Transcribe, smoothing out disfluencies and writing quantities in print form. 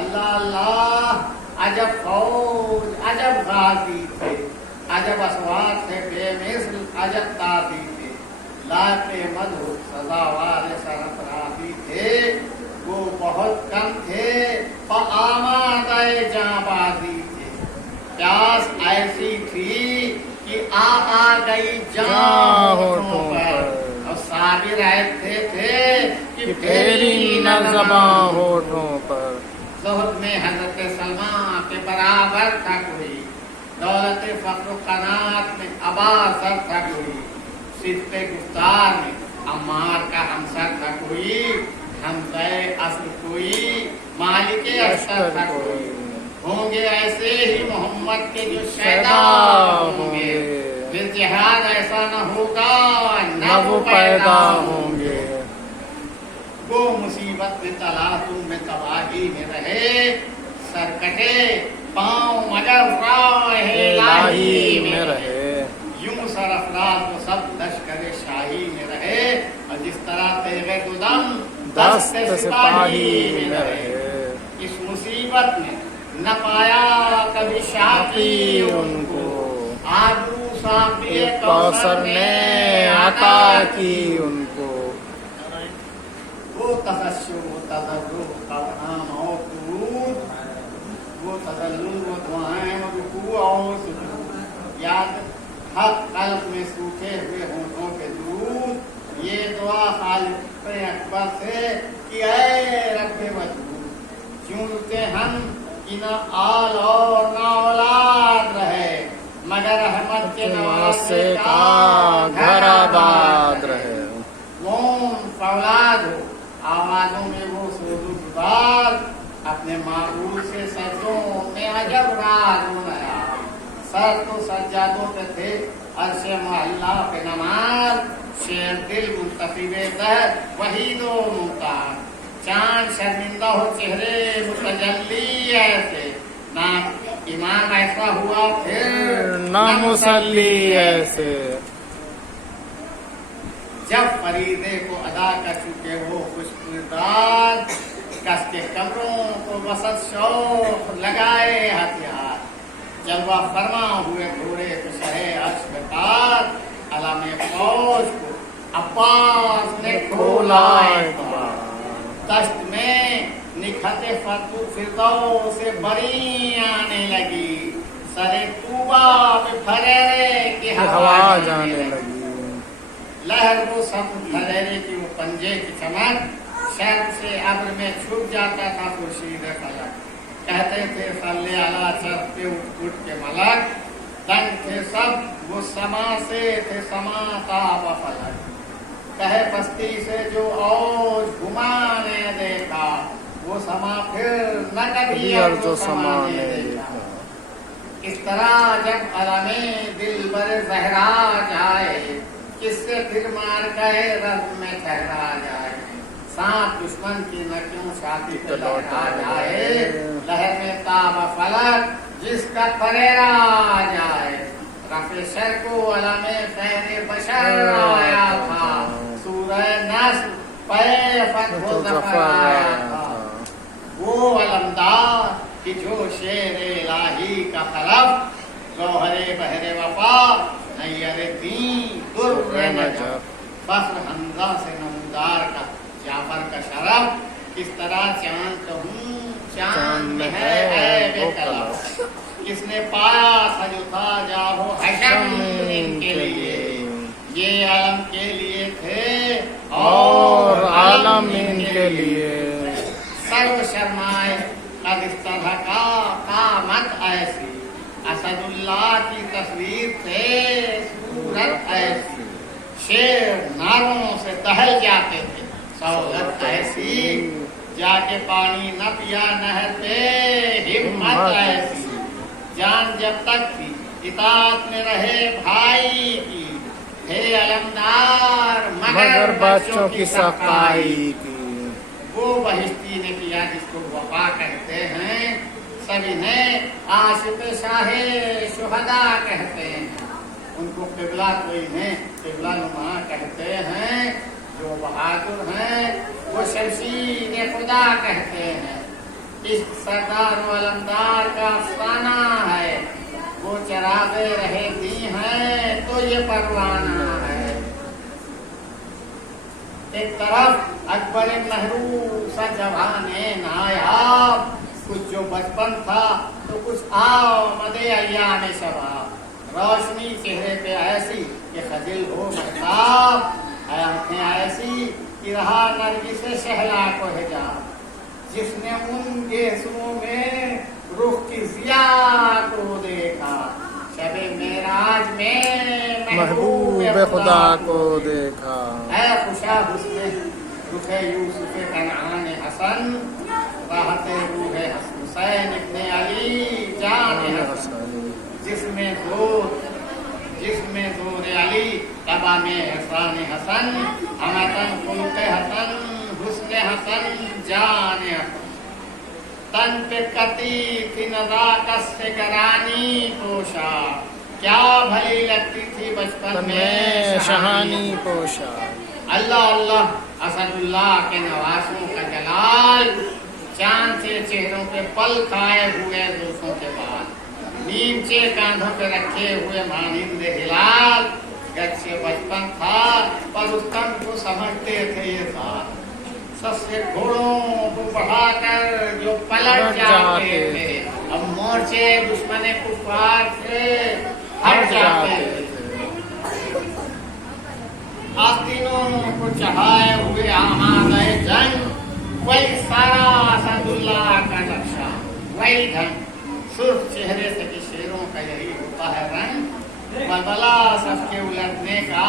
اللہ اللہ عجب فوج عجب غازی تھے عجب اسوار تھے بے مثل عجب تازی تھے لاتے مدھو سزاوار سرفرازی تھے وہ بہت کم تھے آمادہ جاں بازی تھے پیاس ایسی تھی کہ آ گئی جاں ہونٹوں پر اور صابر ایسے تھے کہ پھیری نہ زباں ہونٹوں پر زہد میں حضرت سلمان کے برابر تھا کوئی دولت فقر و قناعت میں اباسر تھا کوئی صدق گفتار میں عمار کا ہمسر تھا کوئی حمزہ اصل کوئی مالک اشتر تھا کوئی ہوں گے ایسے ہی محمد کے جو شہدا ہوں گے پھر جہاد ایسا نہ ہوگا نہ وہ پیدا ہوں گے وہ مصیبت میں تلاطم میں تباہی میں رہے سر کٹے پاؤں مگر راہ الہی میں رہے یوں سرفراز وہ سب لشکر شاہی میں رہے اور جس طرح تیغ قدم دست سپاہی میں رہے اس مصیبت میں نہ پایا کبھی شاقی ان کو آبرو ساقی کوثر نے عطا کی ان کو وہ تخشع وہ تضرع قبرہ موجود وہ تذلل وہ دعائیں وہ رکوع اور سجود یاد حق قلب میں سوکھے ہوئے ہونٹوں کے دودھ یہ دعا خالق اکبر سے کہ اے رب وجود چونکہ ہم کہ نہ آل اور نہ اولاد رہے مگر احمد کے نواسے کا گھر آباد رہے مون فولاد ہو آوازوں میں وہ سوز و گزار اپنے معبود سے سجدوں میں عجب راز رہا سر تو سجادوں پہ تھے عرش محلہ پہ نماز شیر دل منتخب در وحید و ممتاز چاند شرمندہ ہو چہرے متجلی ایسے نہ امام ایسا ہوا پھر نہ مسلی ایسے جب فریدے کو ادا کر چکے وہ خوش کردار کس کے قبروں کو وسط شوق لگائے ہتھیار جلوہ فرما ہوئے گھوڑے شہے عرش بتار علم فوج کو عباس نے کھولا اعتبار دشت میں نکھتے فتو فردو سے بری آنے لگی سرے طوبہ میں پھریرے کی ہوا جانے لگی لہر وہ سب پھریرے کی وہ پنجے کی چمک شہر سے ابر میں چھپ جاتا تھا خورشید فلک کہتے تھے صلی اللہ چرتے اٹھ کے ملک دنگ تھے سب وہ سما سے تھے سما تاب فلک کہے پستی سے جو اوج گھما نے دیکھا وہ سما پھر نہ کبھی اور جو سما نے دیکھا اس طرح جب علم دل بر زہرا جائے کس سے پھر مار گئے رب میں ٹھہرا جائے سانپ دشمن کی نکیوں چھاتی پہ لوٹا جائے لہر میں تاب فلک جس کا پریرا جائے رفع شر کو علم خیر بشر آیا تھا سورہ نصر پہ فتح و ظفر آیا تھا وہ علمدار کہ جو شیر الہی کا خلف گوہر بحر وفا نیر دین در نجف فخر حمزہ سے نمودار کا جعفر کا شرف کس طرح چاند کہوں چاند میں ہے عیب طلب کس نے پایا تھا جو تھا جاہو حشم ان کے لیے یہ عالم کے لیے تھے اور عالم ان کے لیے سر و شرمائے قد اس طرح کا قامت ایسی اسد اللہ کی تصویر تھے صورت ایسی شیر ناروں سے دہل جاتے تھے سہولت ایسی جا کے پانی نہ پیا نہر پہ ہمت ایسی جان جب تک تھی اطاعت میں رہے بھائی کی تھے علمدار مگر بچوں کی صفائی کی وہ بہشتی نے کیا جس کو وفا کہتے ہیں سبھی نے عاشق شاہ شہدا کہتے ہیں ان کو قبلہ کوئی نہیں قبلہ نما کہتے ہیں جو بہادر ہیں وہ شمشیر خدا کہتے ہیں اس سردار و علمدار کا افسانہ ہے، وہ چراغے رہے دی ہیں تو یہ پروانہ ہے۔ ایک طرف اکبر محروس جوان نایاب، کچھ جو بچپن تھا تو کچھ آمد ایام شباب، روشنی چہرے پہ ایسی کہ خجل ہو مہتاب، آنکھیں ایسی کہ رہا نرگس شہلا کو حجاب، جس نے ان گیسوں میں رخ کی ضیا کو دیکھا، شب معراج میں محبوب خدا کو دیکھا۔ اے خوشا حسن رخ یوسف کنعان حسن، راحت روح حسین ابن علی جان حسن، جس میں زور علی تبا میں احسان حسن، ہمتن خلق حسن حسن حسن جان حسن، تن پہ کتی تھی نزاکت سے گرانی پوشا، کیا بھلی لگتی تھی بچپن میں شہانی پوشا۔ اللہ اللہ اسد اللہ کے نوازوں کا جلال، چاند سے چہروں پہ پل کھائے ہوئے زلفوں کے بال، نیمچے کاندھوں پہ رکھے ہوئے مانند ہلال، گرچہ بچپن تھا پر اس تن کو سمجھتے تھے یہ سال، سستے گھوڑوں کو بڑھا کر جو پلٹ جاتے تھے، اب مورچے دشمن کفار سے ہٹ جاتے تھے، آستینوں کو چڑھائے ہوئے آمادہ جنگ، وہی سارا اسد اللہ کا نقشہ، وہی ڈھنگ، سرخ چہرے سے کہ شیروں کا یہی ہوتا ہے رنگ، بلبلا سب کے الٹنے کا